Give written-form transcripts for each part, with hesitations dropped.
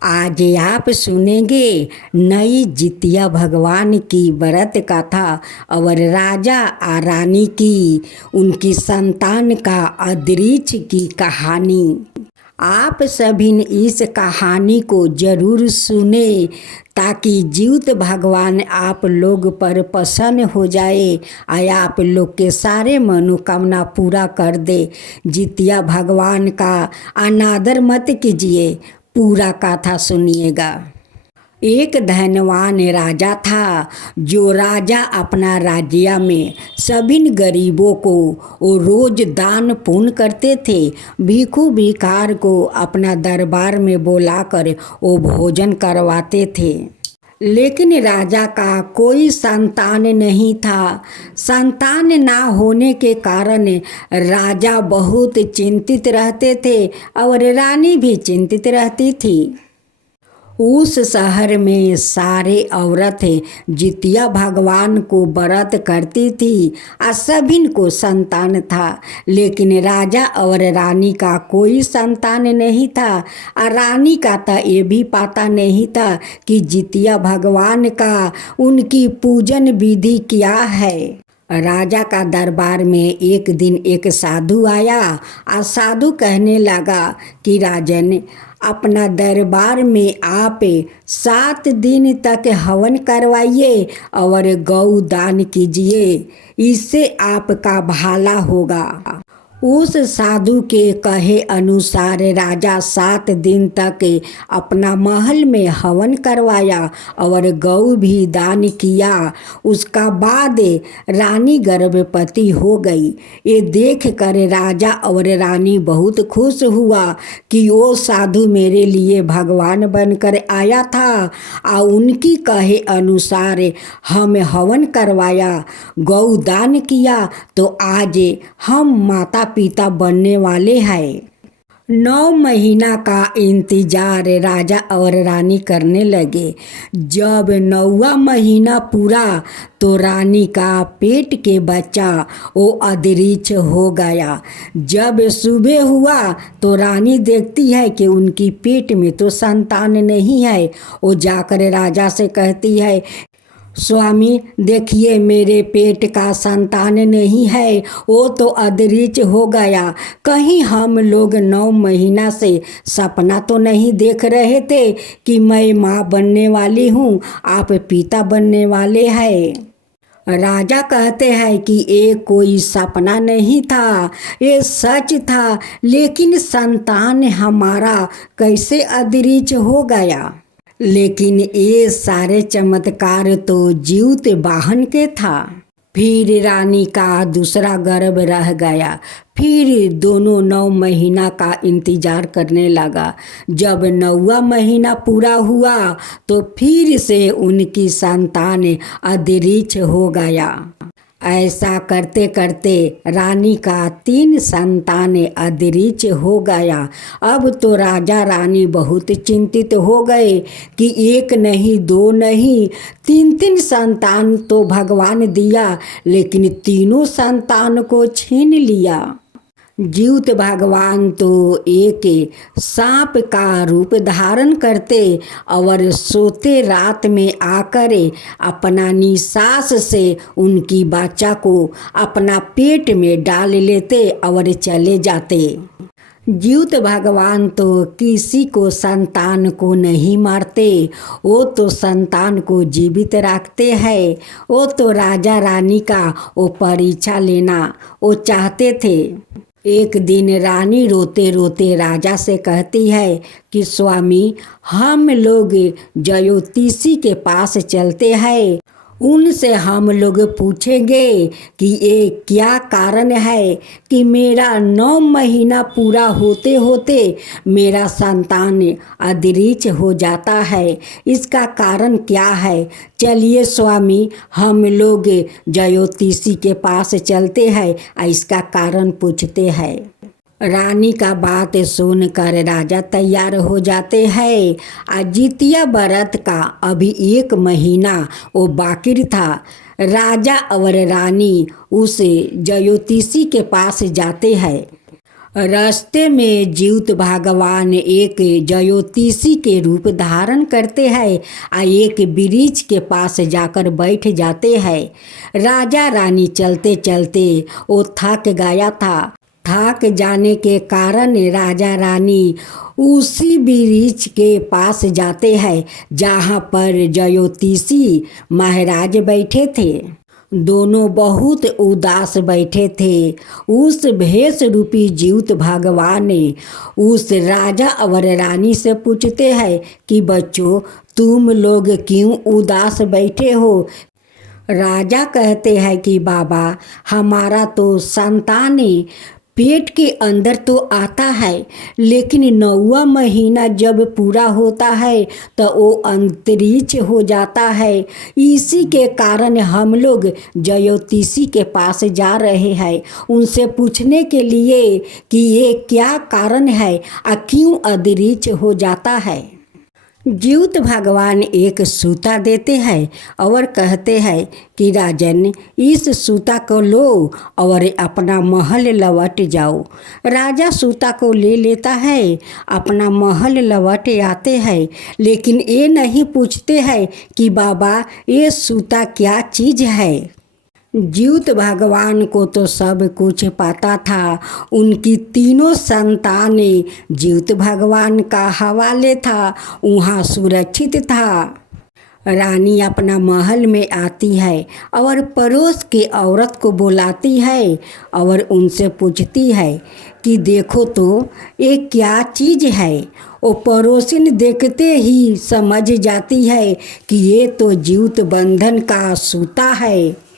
आज आप सुनेंगे नई जितिया भगवान की व्रत कथा और राजा और रानी की उनकी संतान का अदृश्य की कहानी। आप सभी इस कहानी को जरूर सुने ताकि जीवित भगवान आप लोग पर प्रसन्न हो जाए और आप लोग के सारे मनोकामना पूरा कर दे। जितिया भगवान का अनादर मत कीजिए, पूरा कथा सुनिएगा। एक धनवान राजा था। जो राजा अपना राज्य में सभी गरीबों को वो रोज दान पुण्य करते थे। भिखू भिखार को अपना दरबार में बुलाकर वो भोजन करवाते थे। लेकिन राजा का कोई संतान नहीं था। संतान ना होने के कारण राजा बहुत चिंतित रहते थे और रानी भी चिंतित रहती थी। उस शहर में सारे औरतें जितिया भगवान को व्रत करती थी और सभी को संतान था, लेकिन राजा और रानी का कोई संतान नहीं था। और रानी का तो ये भी पता नहीं था कि जितिया भगवान का उनकी पूजन विधि क्या है। राजा का दरबार में एक दिन एक साधु आया और साधु कहने लगा कि राजन, अपना दरबार में आप 7 दिन तक हवन करवाइए और गौ दान कीजिए, इससे आपका भला होगा। उस साधु के कहे अनुसार राजा 7 दिन तक अपना महल में हवन करवाया और गौ भी दान किया। उसका बाद रानी गर्भवती हो गई। ये देख कर राजा और रानी बहुत खुश हुआ कि वो साधु मेरे लिए भगवान बनकर आया था और उनकी कहे अनुसार हम हवन करवाया, गौ दान किया, तो आज हम माता पिता बनने वाले हैं। 9 महीना का इंतजार राजा और रानी करने लगे। जब 9वां महीना पूरा तो रानी का पेट के बच्चा वो अदृश्य हो गया। जब सुबह हुआ तो रानी देखती है कि उनकी पेट में तो संतान नहीं है। वो जाकर राजा से कहती है, स्वामी देखिए, मेरे पेट का संतान नहीं है, वो तो अदृश्य हो गया। कहीं हम लोग 9 महीना से सपना तो नहीं देख रहे थे कि मैं माँ बनने वाली हूँ, आप पिता बनने वाले हैं। राजा कहते हैं कि ये कोई सपना नहीं था, ये सच था, लेकिन संतान हमारा कैसे अदृश्य हो गया। लेकिन ये सारे चमत्कार तो जीवित वाहन के था। फिर रानी का दूसरा गर्भ रह गया। फिर दोनों 9 महीना का इंतजार करने लगा। जब 9वां महीना पूरा हुआ तो फिर से उनकी संतान अदृश्य हो गया। ऐसा करते करते रानी का 3 संतान अदृश्य हो गया। अब तो राजा रानी बहुत चिंतित हो गए कि 1 नहीं, 2 नहीं, 3 संतान तो भगवान दिया, लेकिन तीनों संतान को छीन लिया। जीवित भगवान तो एक सांप का रूप धारण करते और सोते रात में आकर अपना निश्वास से उनकी बच्चा को अपना पेट में डाल लेते और चले जाते। जीवित भगवान तो किसी को संतान को नहीं मारते, वो तो संतान को जीवित रखते हैं। वो तो राजा रानी का वो परीक्षा लेना वो चाहते थे। एक दिन रानी रोते रोते राजा से कहती है कि स्वामी, हम लोग ज्योतिषी के पास चलते हैं, उनसे हम लोग पूछेंगे कि ये क्या कारण है कि मेरा 9 महीना पूरा होते होते मेरा संतान अदृश्य हो जाता है, इसका कारण क्या है। चलिए स्वामी, हम लोग ज्योतिषी के पास चलते हैं और इसका कारण पूछते हैं। रानी का बात सुनकर राजा तैयार हो जाते हैं। जितिया व्रत का अभी 1 महीना वो बाकी था। राजा और रानी उस ज्योतिषी के पास जाते हैं। रास्ते में जीउत भगवान एक ज्योतिषी के रूप धारण करते हैं आ एक वृक्ष के पास जाकर बैठ जाते हैं। राजा रानी चलते चलते वो थक गया था। थक जाने के कारण राजा रानी उसी वृक्ष के पास जाते हैं जहाँ पर ज्योतिषी महाराज बैठे थे। दोनों बहुत उदास बैठे थे। उस भेष रूपी जीउत भगवान उस राजा और रानी से पूछते हैं कि बच्चों, तुम लोग क्यों उदास बैठे हो। राजा कहते हैं कि बाबा, हमारा तो संतान पेट के अंदर तो आता है, लेकिन 9वां महीना जब पूरा होता है तो वो अंतरिक्ष हो जाता है। इसी के कारण हम लोग ज्योतिषी के पास जा रहे हैं, उनसे पूछने के लिए कि ये क्या कारण है और क्यों अंतरिक्ष हो जाता है। जीउत भगवान एक सूता देते हैं और कहते हैं कि राजन, इस सूता को लो और अपना महल लौट जाओ। राजा सूता को ले लेता है, अपना महल लौट आते हैं, लेकिन ये नहीं पूछते हैं कि बाबा ये सूता क्या चीज़ है। जीउत भगवान को तो सब कुछ पता था। उनकी तीनों संतानें जीउत भगवान का हवाले था, वहाँ सुरक्षित था। रानी अपना महल में आती है और पड़ोस के औरत को बुलाती है और उनसे पूछती है कि देखो तो ये क्या चीज़ है। वो पड़ोसिन देखते ही समझ जाती है कि ये तो जीउत बंधन का सूता है।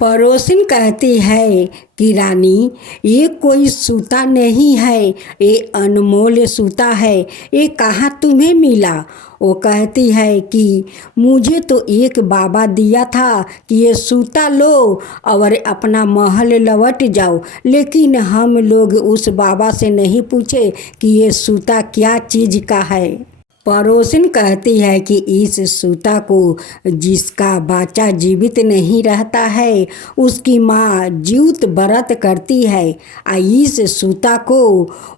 पड़ोसिन कहती है कि रानी, ये कोई सूता नहीं है, ये अनमोल सूता है, ये कहाँ तुम्हें मिला। वो कहती है कि मुझे तो एक बाबा दिया था कि ये सूता लो और अपना महल लौट जाओ, लेकिन हम लोग उस बाबा से नहीं पूछे कि ये सूता क्या चीज़ का है। पड़ोसिन कहती है कि इस सूता को जिसका बच्चा जीवित नहीं रहता है, उसकी माँ जीउत व्रत करती है और इस सूता को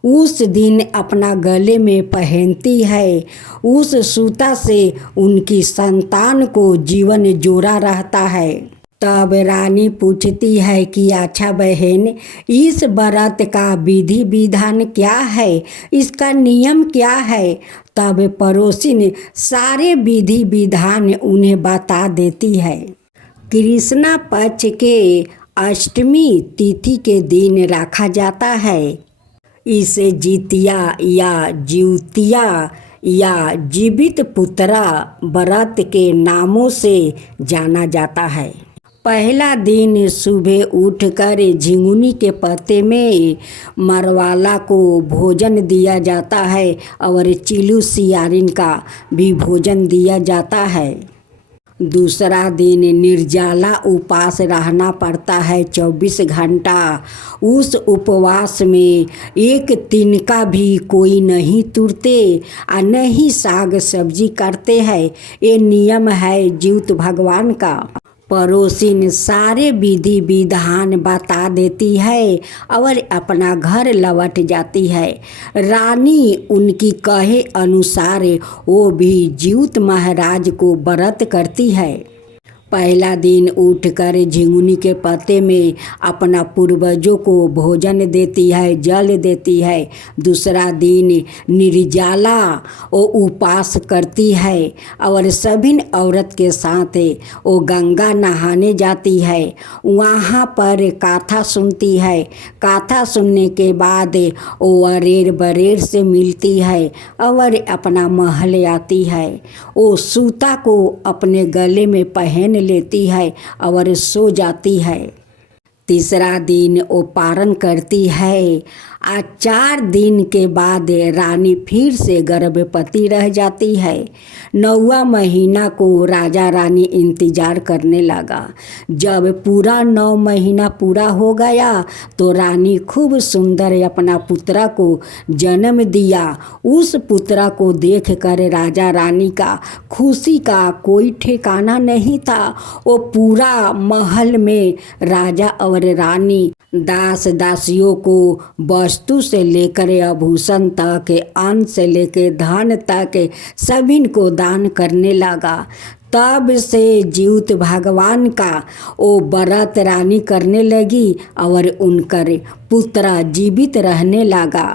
उस दिन अपना गले में पहनती है। उस सूता से उनकी संतान को जीवन जोड़ा रहता है। तब रानी पूछती है कि अच्छा बहन, इस व्रत का विधि विधान क्या है, इसका नियम क्या है। तब पड़ोसिन सारे विधि विधान उन्हें बता देती है। कृष्णा पक्ष के अष्टमी तिथि के दिन रखा जाता है। इसे जितिया या ज्योतिया या जीवित पुत्रा व्रत के नामों से जाना जाता है। पहला दिन सुबह उठकर झिंगुनी के पत्ते में मरवाला को भोजन दिया जाता है और चिलू सियारिन का भी भोजन दिया जाता है। दूसरा दिन निर्जला उपवास रहना पड़ता है 24 घंटा। उस उपवास में एक तिनका भी कोई नहीं तुरते और न ही साग सब्जी करते हैं। ये नियम है जीउत भगवान का। पड़ोसिन सारे विधि विधान बता देती है और अपना घर लौट जाती है। रानी उनकी कहे अनुसार वो भी जीउत महाराज को व्रत करती है। पहला दिन उठकर झिंगुनी के पत्ते में अपना पूर्वजों को भोजन देती है, जल देती है। दूसरा दिन निर्जला वो उपवास करती है और सभी औरत के साथ वो गंगा नहाने जाती है। वहाँ पर कथा सुनती है। कथा सुनने के बाद वो अरेर बरेर से मिलती है और अपना महल आती है। वो सूता को अपने गले में पहन लेती है और सो जाती है। तीसरा वो पारण करती है। 4 दिन के बाद रानी फिर से गर्भवती रह जाती है। 9वां महीना को राजा रानी इंतजार करने लगा। जब पूरा 9 महीना पूरा हो गया तो रानी खूब सुंदर अपना पुत्रा को जन्म दिया। उस पुत्रा को देखकर राजा रानी का खुशी का कोई ठिकाना नहीं था। वो पूरा महल में राजा और और रानी दास दासियों को वस्तु से लेकर आभूषण तक, अन्न से लेकर धन तक सभी को दान करने लगा। तब से जीवित भगवान का वो व्रत रानी करने लगी और उनकर पुत्र जीवित रहने लगा।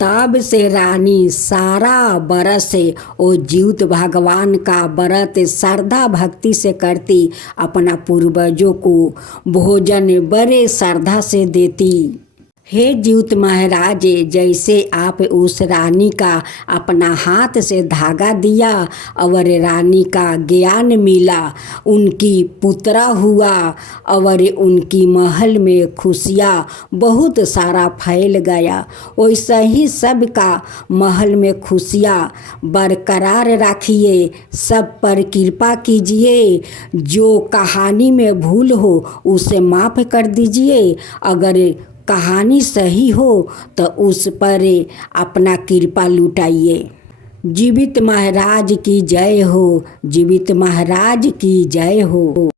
तब से रानी सारा बरस वो जीवित भगवान का व्रत श्रद्धा भक्ति से करती, अपना पूर्वजों को भोजन बड़े श्रद्धा से देती। हे जीवित महाराज, जैसे आप उस रानी का अपना हाथ से धागा दिया और रानी का ज्ञान मिला, उनकी पुत्र हुआ और उनकी महल में खुशियाँ बहुत सारा फैल गया, वैसे ही सबका महल में खुशियाँ बरकरार रखिए, सब पर कृपा कीजिए। जो कहानी में भूल हो उसे माफ़ कर दीजिए, अगर कहानी सही हो तो उस पर अपना कृपा लुटाइए। जीवित महाराज की जय हो, जीवित महाराज की जय हो।